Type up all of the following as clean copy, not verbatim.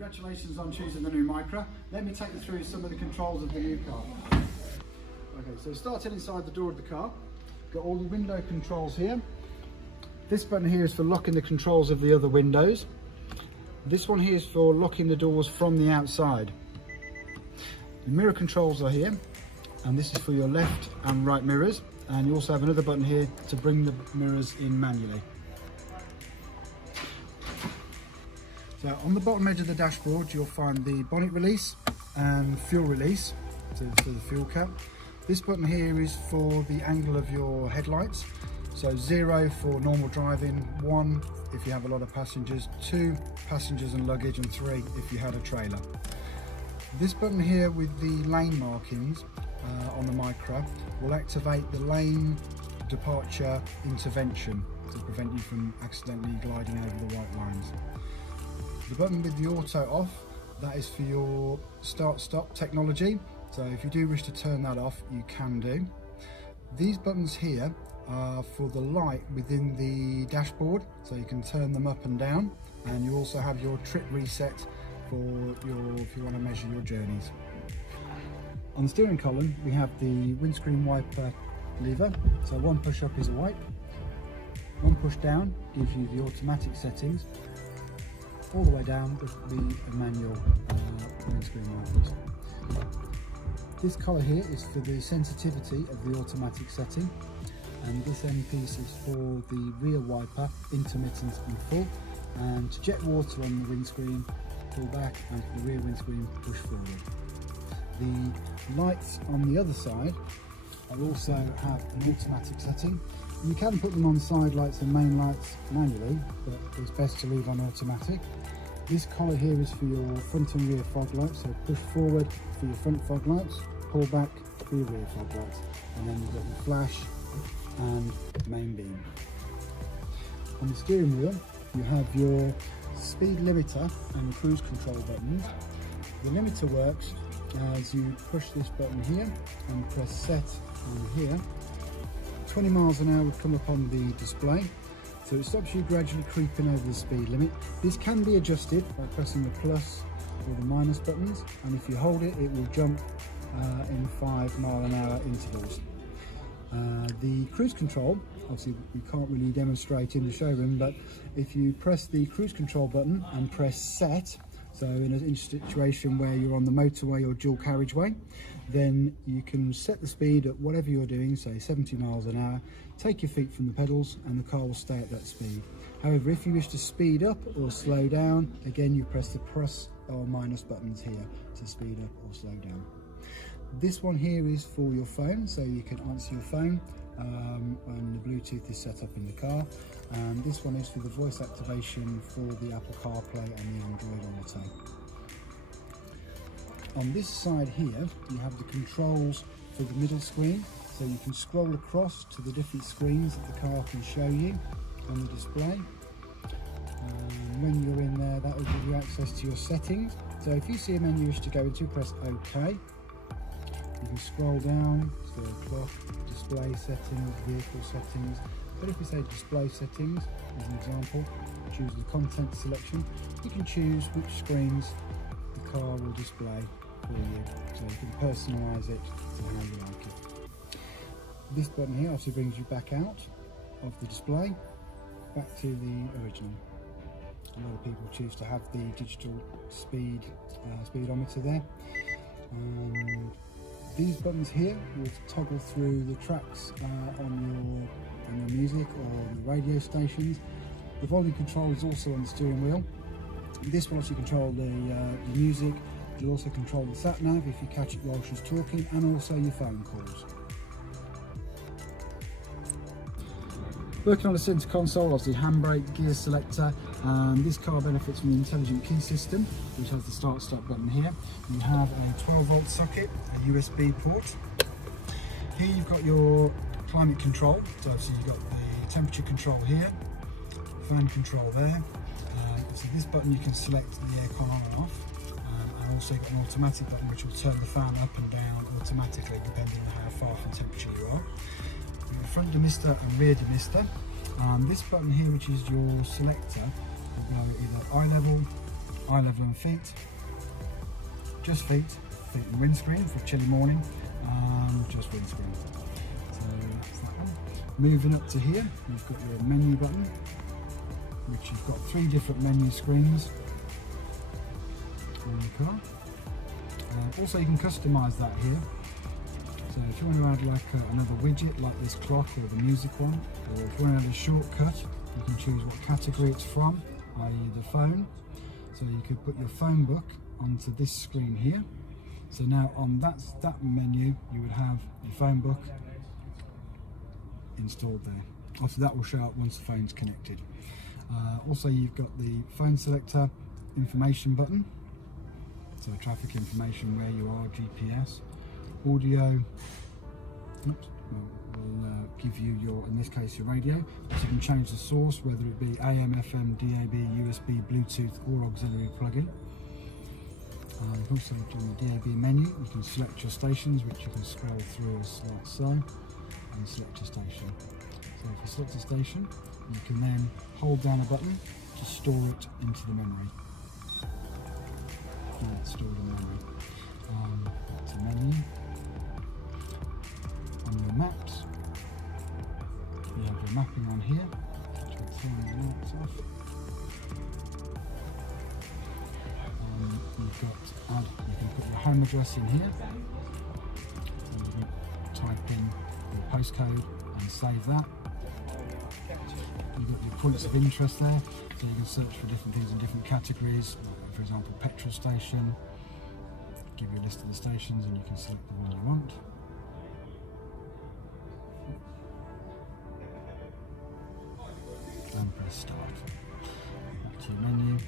Congratulations on choosing the new Micra. Let me take you through some of the controls of the new car. Okay, so starting inside the door of the car, got all the window controls here. This button here is for locking the controls of the other windows. This one here is for locking the doors from the outside. The mirror controls are here, and this is for your left and right mirrors. And you also have another button here to bring the mirrors in manually. So on the bottom edge of the dashboard, you'll find the bonnet release and fuel release for the fuel cap. This button here is for the angle of your headlights. So 0 for normal driving, 1 if you have a lot of passengers, 2 passengers and luggage, and 3 if you had a trailer. This button here with the lane markings on the Micra will activate the lane departure intervention to prevent you from accidentally gliding over the white lines. The button with the auto off, that is for your start-stop technology. So if you do wish to turn that off, you can do. These buttons here are for the light within the dashboard, so you can turn them up and down. And you also have your trip reset for if you want to measure your journeys. On the steering column, we have the windscreen wiper lever. So one push up is a wipe, one push down gives you the automatic settings. All the way down would be a manual windscreen wipers. This collar here is for the sensitivity of the automatic setting, and this end piece is for the rear wiper, intermittent and full, and to jet water on the windscreen, pull back, and for the rear windscreen, push forward. The lights on the other side also have an automatic setting. You can put them on side lights and main lights manually, but it's best to leave on automatic. This collar here is for your front and rear fog lights, so push forward for your front fog lights, pull back for your rear fog lights, and then you've got your flash and main beam. On the steering wheel, you have your speed limiter and cruise control buttons. The limiter works as you push this button here and press set on here. 20 miles an hour would come up on the display, so it stops you gradually creeping over the speed limit. This can be adjusted by pressing the plus or the minus buttons, and if you hold it, it will jump in 5 mile an hour intervals. The cruise control, obviously we can't really demonstrate in the showroom, but if you press the cruise control button and press set, so in a situation where you're on the motorway or dual carriageway, then you can set the speed at whatever you're doing, say 70 miles an hour, take your feet from the pedals and the car will stay at that speed. However, if you wish to speed up or slow down, again you press the plus or minus buttons here to speed up or slow down. This one here is for your phone, so you can answer your phone when the Bluetooth is set up in the car. And this one is for the voice activation for the Apple CarPlay and the Android Auto. On this side here, you have the controls for the middle screen, so you can scroll across to the different screens that the car can show you on the display. When you're in there, that will give you access to your settings. So if you see a menu you wish to go into, press OK. You can scroll down to clock, display settings, vehicle settings. But if we say display settings, as an example, choose the content selection, you can choose which screens the car will display for you. So you can personalise it to how you like it. This button here obviously brings you back out of the display, back to the original. A lot of people choose to have the digital speedometer there. And these buttons here will toggle through the tracks on your music or the radio stations. The volume control is also on the steering wheel. This will also control the music. You'll also control the sat nav if you catch it while she's talking, and also your phone calls. Working on the centre console, obviously handbrake, gear selector, and this car benefits from the intelligent key system, which has the start-stop button here. You have a 12-volt socket, a USB port. Here you've got your climate control, so obviously you've got the temperature control here, fan control there. So this button you can select the aircon on and off, and also you've got an automatic button which will turn the fan up and down automatically depending on how far from temperature you are. Front demister and rear demister. This button here, which is your selector, will go either eye level, eye level and feet, just feet and windscreen for a chilly morning, just windscreen. So that's that one. Moving up to here, you've got your menu button, which you've got 3 different menu screens on the car. Also you can customise that here. So if you want to add like another widget like this clock or the music one, or if you want to add a shortcut, you can choose what category it's from, i.e. the phone. So you could put your phone book onto this screen here. So now on that menu you would have your phone book installed there. Obviously that will show up once the phone's connected. Also you've got the phone selector information button, so traffic information, where you are, GPS, audio, will give you your, in this case, your radio. So you can change the source, whether it be AM, FM, DAB, USB, Bluetooth or auxiliary plug-in. Also on the DAB menu you can select your stations, which you can scroll through as like so, and select your station. So if you select a station, you can then hold down a button to store it into the memory. And it's stored in memory. It's a menu. On your maps, you have your mapping on here. Turn the lights off. You've got you can put your home address in here. And you can type in your postcode and save that. You've got your points of interest there, so you can search for different things in different categories. For example, petrol station. Give you a list of the stations and you can select the one you want. And press start. Back to your menu.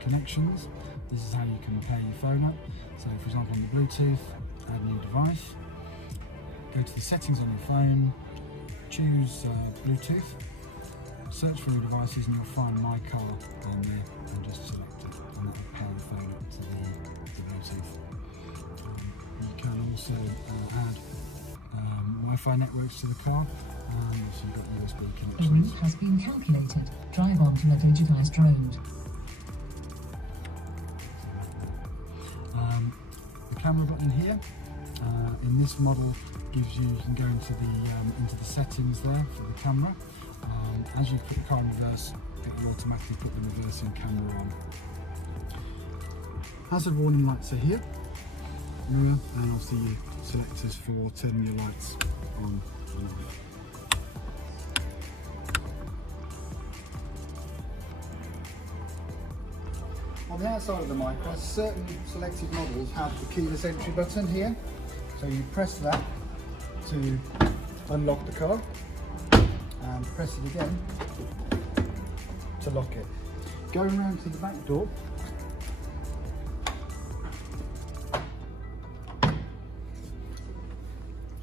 Connections. This is how you can pair your phone up. So for example on the Bluetooth, add new device. Go to the settings on your phone, choose Bluetooth, search for your devices and you'll find My Car on there and just select it, and that will pair the phone up to the Bluetooth. You can also add Wi-Fi networks to the car, and also you've got USB connections. The route has been calculated. Drive onto a digitized road. The camera button here, in this model, gives you can go into the settings there for the camera. As you put the car in reverse, it will automatically put the reversing camera on. Hazard warning lights are here, mirror, and also your selectors for turning your lights on and off. On the outside of the Micra, certain selected models have the keyless entry button here. So you press that to unlock the car and press it again to lock it. Going around to the back door,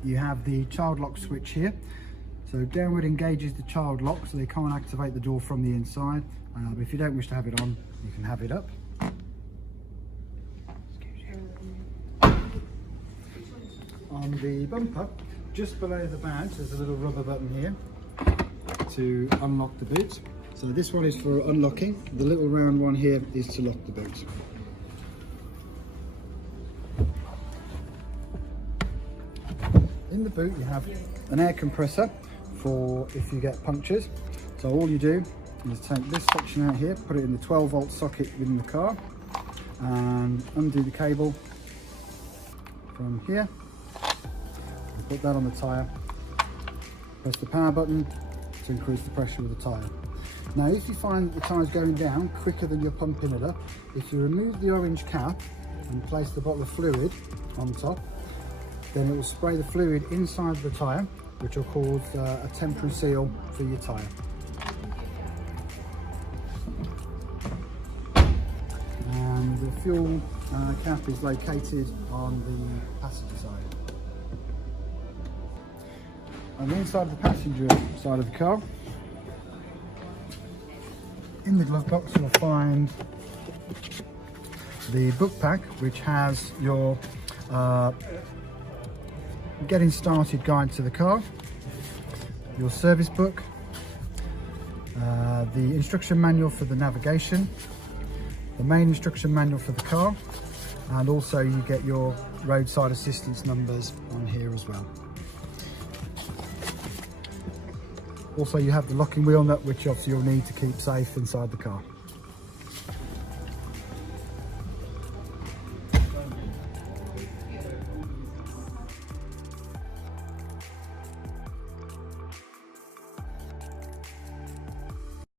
you have the child lock switch here. So downward engages the child lock so they can't activate the door from the inside. But if you don't wish to have it on, you can have it up. On the bumper, just below the badge, there's a little rubber button here to unlock the boot. So this one is for unlocking. The little round one here is to lock the boot. In the boot you have an air compressor for if you get punctures. So all you do is take this section out here, put it in the 12-volt socket within the car, and undo the cable from here. And put that on the tyre. Press the power button to increase the pressure of the tyre. Now if you find that the tyre is going down quicker than you're pumping it up, if you remove the orange cap and place the bottle of fluid on top, then it will spray the fluid inside the tyre, which will cause a temporary seal for your tyre. And the fuel cap is located on the passenger side. On the inside of the passenger side of the car, in the glove box you'll find the book pack, which has your getting started guide to the car, your service book, the instruction manual for the navigation, the main instruction manual for the car, and also you get your roadside assistance numbers on here as well. Also you have the locking wheel nut, which obviously you'll need to keep safe inside the car.